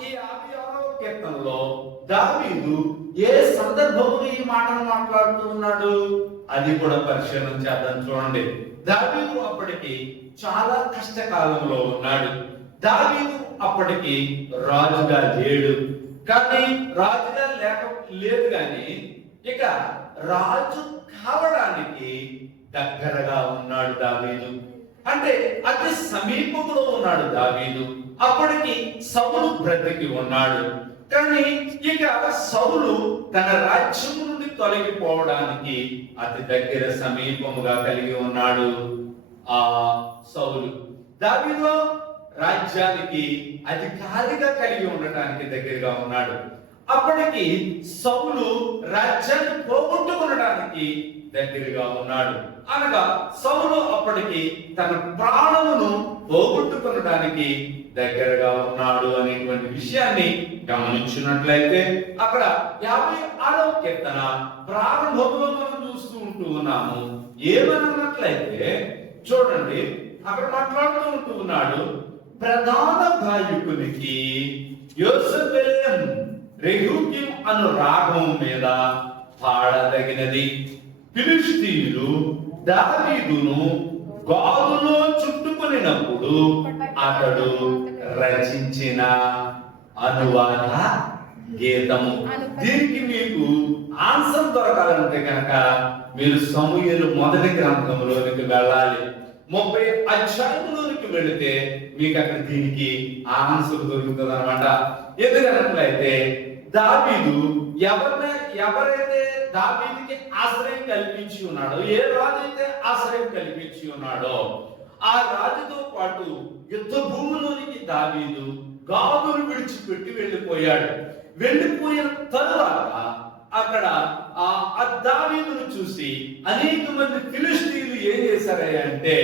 ఈ 56వ కీర్తనలో దావీదు ఏ సందర్భంలో ఈ మాటను మాట్లాడుతూ ఉన్నాడు అది కూడా పరిశీలన చేద్దాం. చూడండి, దావీదు అప్పటికి చాలా కష్టకాలంలో ఉన్నాడు. దావీదు అప్పటికి రాజుగా లేడు, కానీ రాజుగా లేదు కానీ ఇక రాజు కావడానికి దగ్గరగా ఉన్నాడు దావీదు. అంటే అతి సమీపంలో ఉన్నాడు దావీదు. అప్పటికి సౌలు బ్రతికి ఉన్నాడు, కానీ ఇక సౌలు తన రాజ్యం నుండి తొలగిపోవడానికి అతి దగ్గర సమీపముగా కలిగి ఉన్నాడు. ఆ సౌలు దావీదు రాజ్యానికి అధికారిగా కలిగి ఉండటానికి దగ్గరగా ఉన్నాడు. అప్పటికి సౌలు రాజ్యాన్ని పోగొట్టుకునడానికి దగ్గరగా ఉన్నాడు. అనగా సౌలు అప్పటికి తన ప్రాణమును పోగొట్టుకునడానికి దగ్గరగా ఉన్నాడు అనేటువంటి విషయాన్ని గమనించినట్లయితే అక్కడ 56వ కీర్తన ప్రారంభంలో మనం చూస్తూ ఉన్నాము. ఏమన్నట్లయితే చూడండి, అక్కడ మాట్లాడుతూ ఉన్నాడు, ప్రధాన గాయకునికి యోసెఫెలెం రెహూకీం అను రాగం మీద పాడదగినది. ఫిలిష్తీయులు దావీదును గాదులో చుట్టుకొనినప్పుడు అతడు రచించిన అనువాద గీతము. దీనికి మీకు ఆన్సర్ దొరకాలంటే కనుక మీరు సమూయేలు మొదటి గ్రంథంలోనికి వెళ్ళాలి. 30 అధ్యాయంలోనికి వెళితే మీకు అక్కడ దీనికి ఆన్సర్ దొరుకుతుంది అనమాట. ఎందుకన్నట్లయితే దావీదు ఎవరైతే దావీదుకి ఆశ్రయం కల్పించి ఉన్నాడో, ఏ రాజు అయితే ఆశ్రయం కల్పించి ఉన్నాడో ఆ రాజుతో పాటు యుద్ధ భూమిలోనికి దావీదు గాదును విడిచిపెట్టి వెళ్ళిపోయాడు. వెళ్ళిపోయిన తరువాత అక్కడ ఆ దావీదును చూసి అనేక మంది ఫిలిష్తీయులు ఏం చేశారంటే